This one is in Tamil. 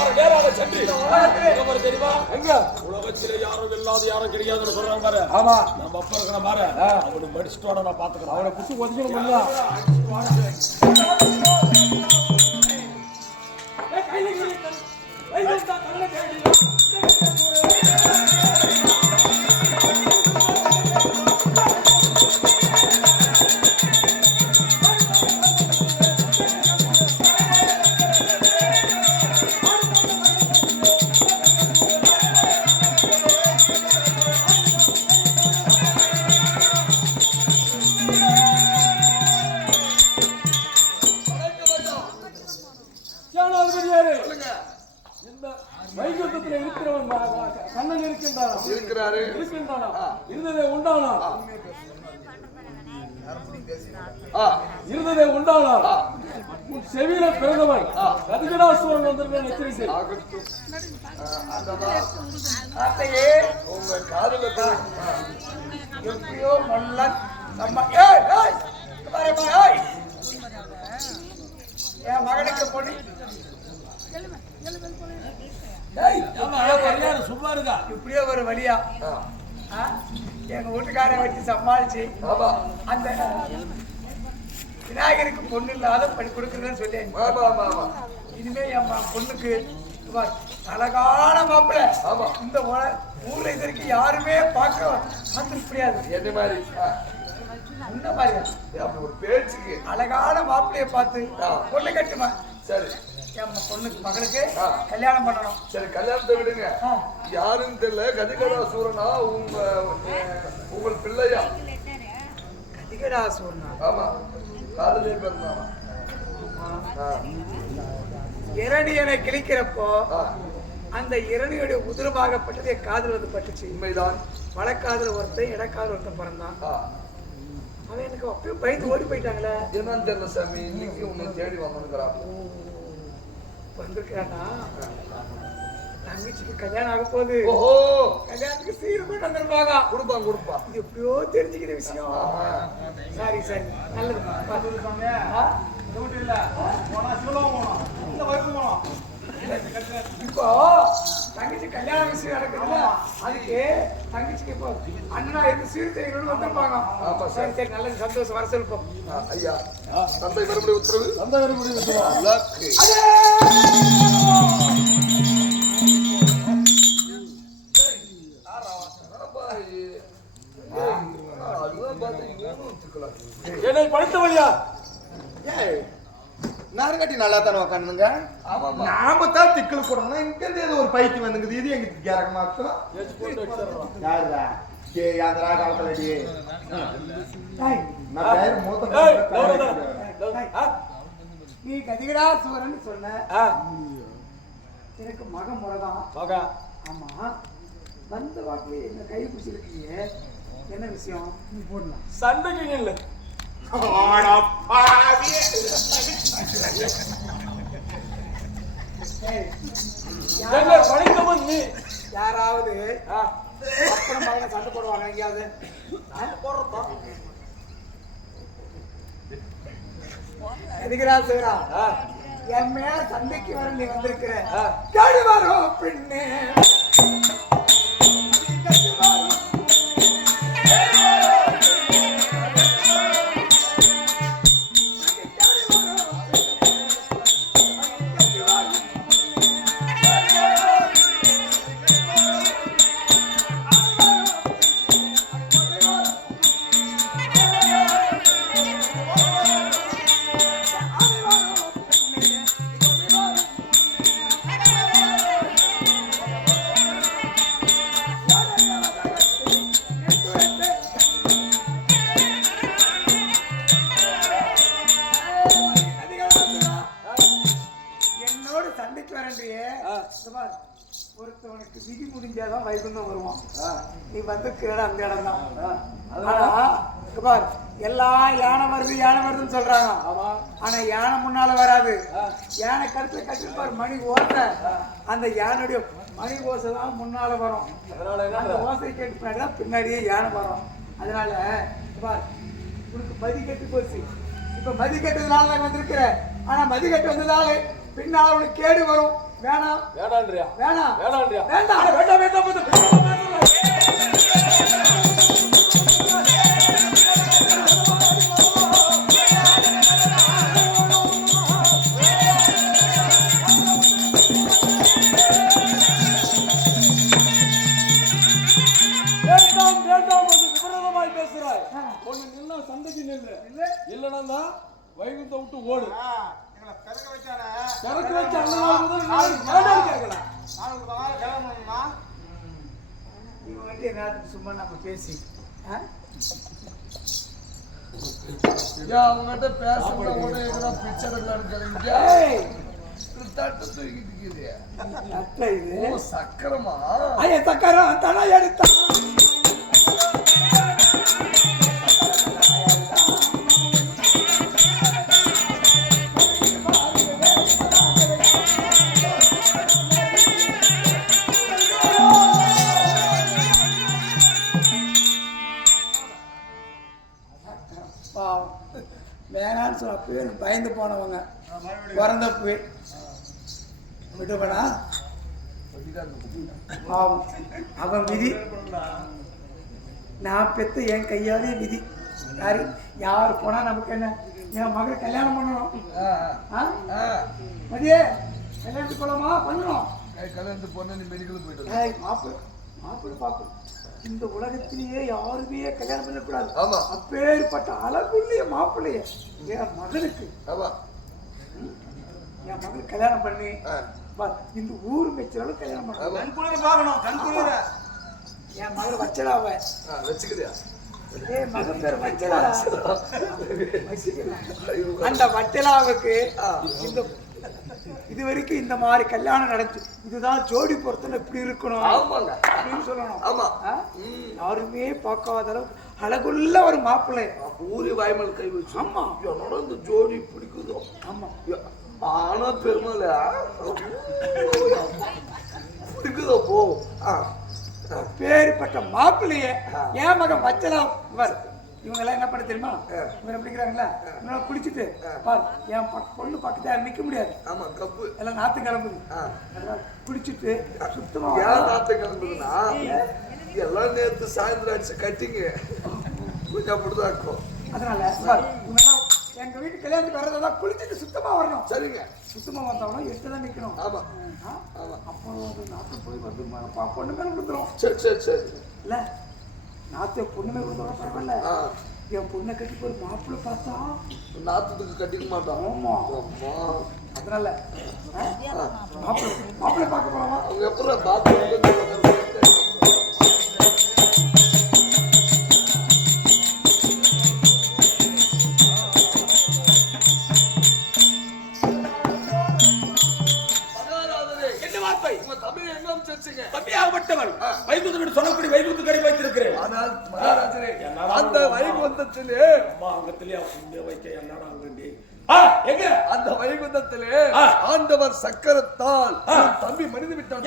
பாரு நேராக சென்று தெரியுமா எங்க உலகத்திலே யாரும் இல்லாத யாரும் கிடையாதுன்னு சொல்றாங்க பாரு. ஆமா நம்ம அப்பா இருக்கிற பாரு அவனுக்கு மடிச்சுட்டு வாட நான் பாத்துக்கிறேன். அவனை குத்து ஒதுக்கணும் இருந்ததே உண்டானால் செவியில பிறந்தவன் கதிகடாசுரன் வந்திருக்க எச்சரிக்கை உங்க காதல எப்படியோ மல்லன் என் மகனுக்கு பொண்ணு சும்மா இருக்கா இப்படியோ ஒரு வழியா எங்க வீட்டுக்கார வச்சு சமாளிச்சு அந்த விநாயகருக்கு பொண்ணு இல்லாத படி கொடுக்குறதுன்னு சொல்லி இனிமே என் பொண்ணுக்கு அழகான மாப்பிள்ள இந்த ஊர்ல இதற்கு யாருமே பார்க்க முடியாது என்ன மாதிரி அந்த மாதிரி ஒரு பேச்சுக்கு அழகான மாப்பிள்ளைய பார்த்து பொண்ணு கட்டுமா சரி பொண்ணுக்கு மகளுக்கு கல்யாணம் பண்ணணும். சரி கல்யாணத்தை விடுங்க. யாருன்னு தெரியல கதிகடாசூரனா உங்கள் பிள்ளையா? கதிகடாசூரனா? ஆமா காதலே பிறந்தாமா. இரணியனை கிழிக்கிறப்போ அந்த இரணியோட உதிரமாகப்பட்டது காதல் வந்து பட்டுச்சு. உண்மைதான். வழக்காதல் ஒருத்தன் இடக்காதல் ஒருத்தன் பிறந்தான். அவன் எனக்கு அப்பயே பயந்து ஓடி போயிட்டாங்களே. என்னன்னு தெரியல சாமி. இன்னைக்கு உன்னை தேடி வந்திருக்கிறான். வந்திருக்கானா தங்கச்சிக்கு கல்யாணம் ஆக போகுது. ஓஹோ கல்யாணத்துக்கு சீர் கொண்டு வந்திருப்பாங்க. கொடுப்பா இது எப்படியோ தெரிஞ்சுக்கிற விஷயம். சரி சரி நல்லது இப்போ தங்கச்சி கல்யாண விஷயம் நடக்குதுல்ல அதுக்கு தங்கச்சிக்கு இப்போ அண்ணா இருந்து சீர் செய்யணும்னு வந்திருப்பாங்க. சரி சரி நல்லது சந்தோஷம் வர சொல்லுப்போம். ஐயா தந்தை வரும்படி உத்தரவு. தந்தை வரும்படி உத்தரவு. என்னை படித்தவழியா நார்காட்டி நல்லா தானே உக்காந்துங்க. நாம தான் திக்கல் போடணும். இங்க இருந்து ஏதோ ஒரு பைத்தி வந்துங்குது. இது எங்க கேரகமா நீ கதிகடாசூரன் சொன்ன எனக்கு மகன் முறைதான். ஆமா வந்த வாக்கு என்ன கை பிடிச்சி இருக்கீங்க. என்ன விஷயம்? நீ போடலாம் சண்டைக்கு இல்லை. யாராவது சண்டை போடுவாங்க எங்கேயாவது? எதுக்குறா என் மேல சண்டைக்கு வர நீ வந்திருக்கிற வரும் பெண்ணு. ஒருத்தவனுக்கு விதி முடிஞ்சாதான் வைகுண்டம் வருவான். நீ வந்திருக்கிற அந்த இடம் தான். எல்லாம் யானை வருதுன்னு சொல்றாங்க. ஆனா யானை முன்னால வராது. யானை கருத்துல கட்டிருப்பாரு மணி ஓசை. அந்த யானையுடைய மணி ஓசை தான் முன்னால வரும். அந்த ஓசை கேட்டு பின்னாடிதான் பின்னாடியே யானை வரும். அதனால உனக்கு மதி கட்டு போச்சு. இப்ப மதி கட்டுறதுனால வந்திருக்கிற. ஆனா மதி கட்டு வந்ததால பின்னால் அவனுக்கு கேடு வரும். வேணாம் வேணான்றியா? வேணாம் வேணான்றியா? வேண்டாம் வேண்டாம் வேண்டாம் விபரீதமாய் பேசுறாய். ஒண்ணு நின்னா சண்டைக்கு நில்லு, இல்லைன்னா வைகுந்த விட்டு ஓடு. கறக்க வச்ச சும்மா நம்ம பேசி அவங்ககிட்ட பேசுறத கூட எங்கடா பிச்சை தூக்கிட்டு சக்கரமா சக்கரம் தடை எடுத்தான். வேணான்னு சொல்ல அப்பவே பயந்து போனவங்க பிறந்தப்பவே விட்டுப்படா. அவன் விதி, நான் பெத்த என் கையாலே விதி. யாரு யாரு போனா நமக்கு என்ன? என் மகள் கல்யாணம் பண்ணணும். மதியே கல்யாணத்துக்கு போலாமா? பண்ணணும். கல்யாணத்துக்கு போனா நீ மெடிக்கல் போயிட்டு மாப்பிள்ளை பார்க்கணும். இந்த உலகத்திலேயே யாருமே கல்யாணம் பண்ணக்கூடாது. ஆமா, அப்பேற்பட்ட அழகுள்ளைய மாப்பிள்ளைய என் மகனுக்கு என் மகன் கல்யாணம் பண்ணி இந்த ஊர் மெச்சலும் கல்யாணம் பண்ண என் மகள் வச்சடாவ வச்சுக்கிறியா? மகன் பேர் வச்சலா. அந்த வச்சலாவுக்கு இந்த இது வரைக்கும் இந்த மாதிரி கல்யாணம் நடந்துச்சு. இதுதான் ஜோடி பொருத்தம் இப்படி இருக்கணும் அப்படின்னு சொல்லணும். ஆமா, யாருமே பார்க்காத அளவுக்கு அழகுள்ள ஒரு மாப்பிள்ளை ஊரி வாய்மல் கை வச்சு. ஆமா, என்னோட இந்த ஜோடி பிடிக்குதோ. ஆமா, ஆனா பெருமல பிடிக்குதோ போ. பேருப்பட்ட மாப்பிள்ளைய என் மகன் வச்சலாம். இவங்க எல்லாம் என்ன பண்ண தெரியுமா? இவங்க பிடிக்கிறாங்களா, இவங்க குளிச்சுட்டு பாரு என் பொண்ணு பக்கத்துல நிக்க முடியாது. ஆமா, கப்பு எல்லாம் நாத்து கிளம்புது. குளிச்சுட்டு சுத்தமா நாத்து கிளம்புதுன்னா எல்லாம் நேற்று சாயந்தரம் அடிச்சு கட்டிங்க கொஞ்சம் அப்படிதான் இருக்கும். அதனால இவங்க எல்லாம் எங்க வீட்டு கல்யாணத்துக்கு வர்றதா குளிச்சுட்டு சுத்தமா வரணும். சரிங்க, சுத்தமா வந்தாலும் எட்டுதான் நிக்கணும். ஆமா ஆமா, அப்போ நாத்து போய் வந்து பொண்ணு மேல கொடுத்துரும். சரி சரி சரி. இல்ல நாத்து பொண்ணு மேல கொடுத்தோட பரவாயில்ல. என் பொண்ணை கட்டி போய் மாப்பிள்ளை பார்த்தா நாத்துக்கு கட்டிக்க மாட்டான். ஆமா, அதனால மாப்பிள்ளை பார்க்க போறோமா? அவங்க எப்பறம் பாத்ரூம் சொல்லக்கூடிய வைகுந்த கறி வைத்திருக்கிறேன். ஆனால் மகாராஜரே, அந்த வைகுந்தத்திலே வைக்க என்னடா எங்க அந்த வைகுந்தத்திலே ஆண்டவர் சக்கரத்தால் தம்பி மனித விட்டான்.